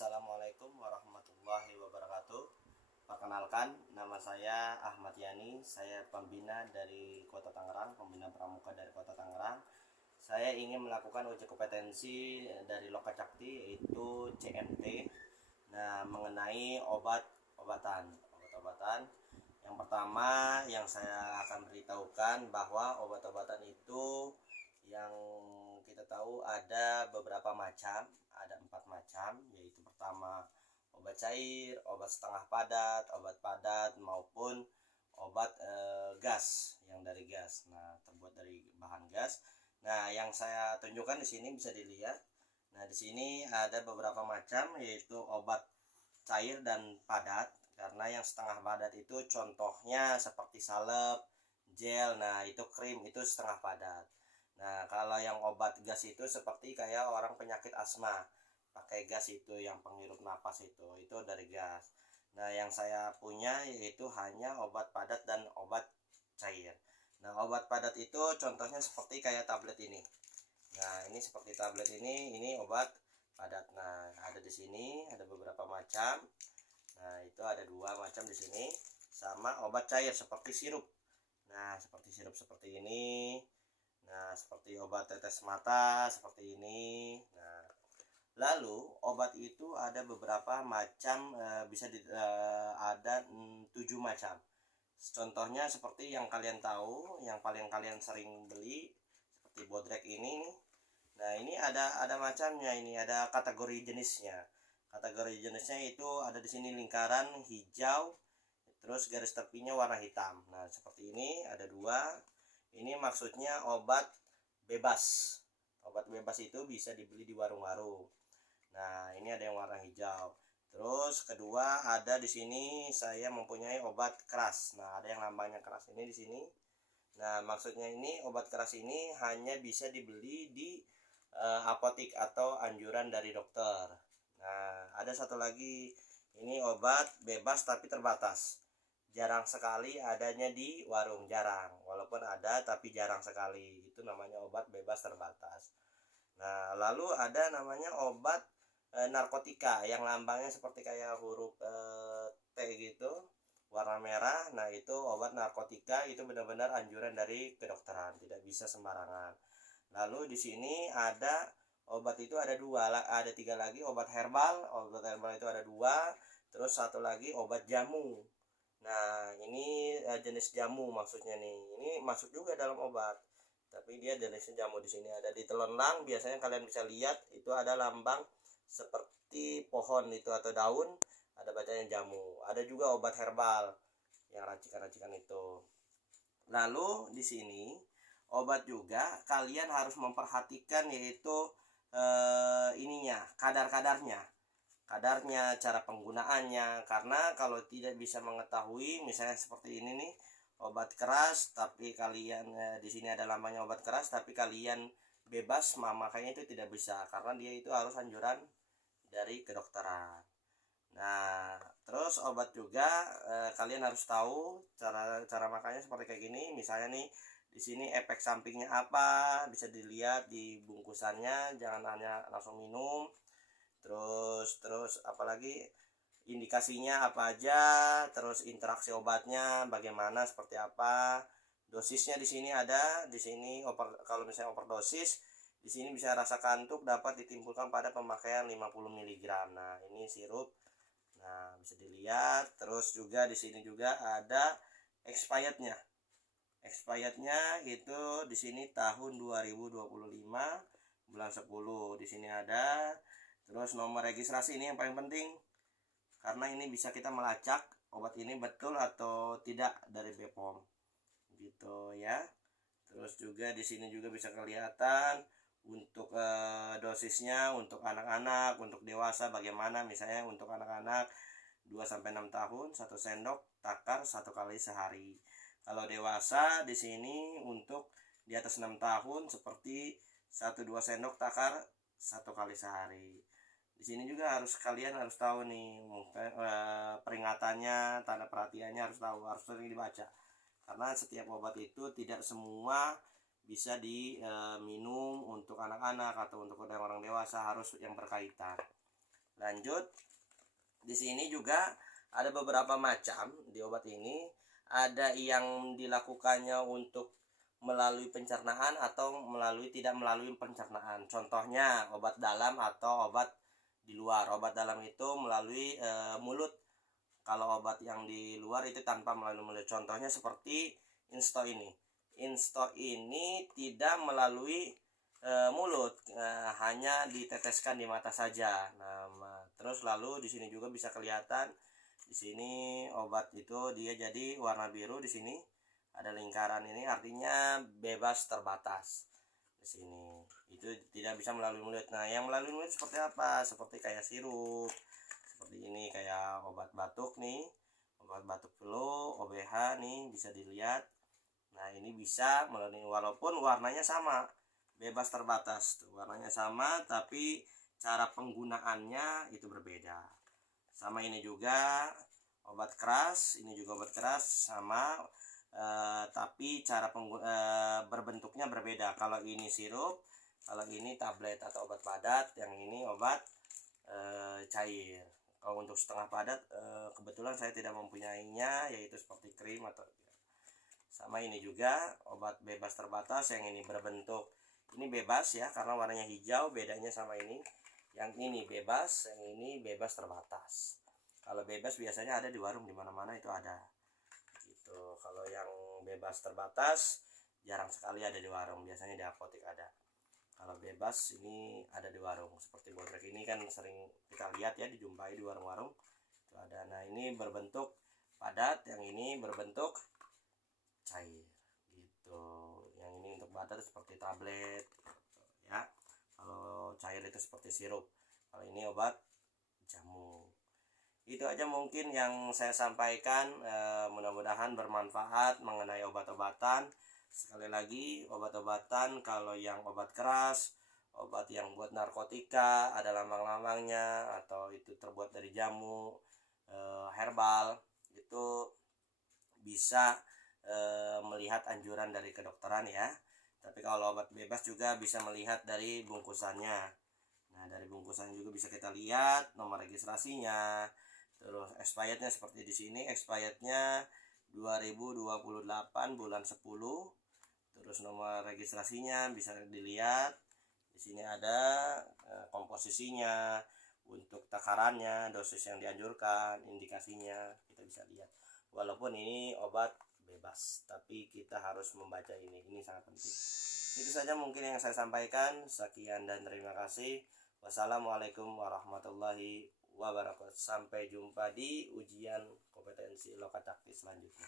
Assalamualaikum warahmatullahi wabarakatuh. Perkenalkan, nama saya Ahmad Yani. Saya pembina dari Kota Tangerang, pembina pramuka dari Kota Tangerang. Saya ingin melakukan uji kompetensi dari Lokacakti, yaitu CMT. Nah, mengenai obat-obatan. Yang pertama yang saya akan beritahukan bahwa obat-obatan itu yang kita tahu ada beberapa macam, ada 4 macam, yaitu pertama obat cair, obat setengah padat, obat padat maupun obat gas yang dari gas. Nah, terbuat dari bahan gas. Nah, yang saya tunjukkan di sini bisa dilihat. Nah, di sini ada beberapa macam, yaitu obat cair dan padat. Karena yang setengah padat itu contohnya seperti salep, gel, nah itu krim, itu setengah padat. Nah, kalau yang obat gas itu seperti kayak orang penyakit asma, pakai gas itu yang penghirup napas itu dari gas. Nah, yang saya punya yaitu hanya obat padat dan obat cair. Nah, obat padat itu contohnya seperti kayak tablet ini. Nah, ini seperti tablet ini obat padat. Nah, ada di sini ada beberapa macam. Nah, itu ada 2 macam di sini, sama obat cair seperti sirup. Nah, seperti sirup seperti ini. Nah, seperti obat tetes mata seperti ini. Nah, lalu obat itu ada beberapa macam, ada 7 macam. Contohnya seperti yang kalian tahu, yang paling kalian sering beli seperti Bodrek ini. Nah, ini ada macamnya, ini ada kategori jenisnya. Kategori jenisnya itu ada di sini lingkaran hijau, terus garis tepinya warna hitam. Nah, seperti ini ada 2. Ini maksudnya obat bebas. Obat bebas itu bisa dibeli di warung-warung. Nah, ini ada yang warna hijau. Terus kedua ada di sini saya mempunyai obat keras. Nah, ada yang lambangnya keras ini di sini. Nah, maksudnya ini obat keras ini hanya bisa dibeli di apotik atau anjuran dari dokter. Nah, ada satu lagi, ini obat bebas tapi terbatas. Jarang sekali adanya di warung, jarang. Walaupun ada tapi jarang sekali. Itu namanya obat bebas terbatas. Nah, lalu ada namanya obat narkotika yang lambangnya seperti kayak huruf T gitu, warna merah. Nah, itu obat narkotika, itu benar-benar anjuran dari kedokteran, tidak bisa sembarangan. Lalu di sini ada obat itu ada 2, ada 3 lagi obat herbal. Obat herbal itu ada 2, terus satu lagi obat jamu. Nah, ini jenis jamu maksudnya nih. Ini masuk juga dalam obat. Tapi dia jenisnya jamu. Di sini ada di telonlang, biasanya kalian bisa lihat itu ada lambang seperti pohon itu atau daun, ada bacanya jamu. Ada juga obat herbal yang racikan-racikan itu. Lalu di sini obat juga kalian harus memperhatikan, yaitu ininya, kadarnya, cara penggunaannya. Karena kalau tidak bisa mengetahui, misalnya seperti ini nih, obat keras tapi kalian di sini ada lambangnya obat keras tapi kalian bebas, makanya itu tidak bisa, karena dia itu harus anjuran dari kedokteran. Nah, terus obat juga kalian harus tahu cara makanya seperti kayak gini. Misalnya nih, di sini efek sampingnya apa, bisa dilihat di bungkusannya, jangan hanya langsung minum. Terus apalagi indikasinya apa aja, terus interaksi obatnya bagaimana, seperti apa. Dosisnya di sini ada, di sini kalau misalnya overdosis, di sini bisa rasa kantuk dapat ditimbulkan pada pemakaian 50 mg. Nah, ini sirup. Nah, bisa dilihat. Terus juga di sini juga ada expirednya. Expirednya itu di sini tahun 2025 bulan 10. Di sini ada. Terus nomor registrasi ini yang paling penting, karena ini bisa kita melacak obat ini betul atau tidak dari BPOM gitu ya. Terus juga di sini juga bisa kelihatan untuk dosisnya untuk anak-anak, untuk dewasa bagaimana. Misalnya untuk anak-anak 2 sampai 6 tahun 1 sendok takar 1 kali sehari. Kalau dewasa di sini untuk di atas 6 tahun seperti 1-2 sendok takar 1 kali sehari. Di sini juga kalian harus tahu nih, peringatannya, tanda perhatiannya harus tahu, harus sering dibaca. Karena setiap obat itu tidak semua bisa diminum untuk anak-anak atau untuk orang dewasa, harus yang berkaitan. Lanjut, di sini juga ada beberapa macam di obat ini. Ada yang dilakukannya untuk melalui pencernaan atau tidak melalui pencernaan. Contohnya obat dalam atau obat di luar. Obat dalam itu melalui mulut. Kalau obat yang di luar itu tanpa melalui mulut. Contohnya seperti Insto ini. Insto ini tidak melalui mulut, hanya diteteskan di mata saja. Nah, terus lalu di sini juga bisa kelihatan, di sini obat itu dia jadi warna biru. Di sini ada lingkaran ini, artinya bebas terbatas. Di sini itu tidak bisa melalui mulut. Nah, yang melalui mulut seperti apa? Seperti kayak sirup, seperti ini, kayak obat batuk nih, obat batuk flu, OBH nih bisa dilihat. Nah, ini bisa melalui, walaupun warnanya sama, bebas terbatas tuh, warnanya sama tapi cara penggunaannya itu berbeda. Sama ini juga obat keras, ini juga obat keras sama, tapi cara berbentuknya berbeda. Kalau ini sirup, kalau ini tablet atau obat padat, yang ini obat cair. Kalau untuk setengah padat, kebetulan saya tidak mempunyainya, yaitu seperti krim atau sama. Ini juga obat bebas terbatas, yang ini berbentuk, ini bebas ya karena warnanya hijau, bedanya sama ini. Yang ini bebas, yang ini bebas terbatas. Kalau bebas biasanya ada di warung, di mana-mana itu ada gitu. Kalau yang bebas terbatas jarang sekali ada di warung, biasanya di apotek ada. Kalau bebas ini ada di warung, seperti bodrek ini kan sering kita lihat ya, dijumpai di warung-warung itu ada. Nah, ini berbentuk padat, yang ini berbentuk cair gitu. Yang ini untuk padat seperti tablet ya, kalau cair itu seperti sirup. Kalau ini obat jamu. Itu aja mungkin yang saya sampaikan, mudah-mudahan bermanfaat mengenai obat-obatan. Sekali lagi, obat-obatan kalau yang obat keras, obat yang buat narkotika, ada lambang-lambangnya, atau itu terbuat dari jamu, herbal, itu bisa melihat anjuran dari kedokteran ya. Tapi kalau obat bebas juga bisa melihat dari bungkusannya. Nah, dari bungkusan juga bisa kita lihat nomor registrasinya. Terus expirednya seperti di sini, expirednya 2028 bulan 10. Terus nomor registrasinya bisa dilihat. Di sini ada komposisinya, untuk takarannya, dosis yang dianjurkan, indikasinya kita bisa lihat. Walaupun ini obat bebas, tapi kita harus membaca ini sangat penting. Itu saja mungkin yang saya sampaikan. Sekian dan terima kasih. Wassalamualaikum warahmatullahi wabarakatuh. Sampai jumpa di ujian kompetensi lokataktis selanjutnya.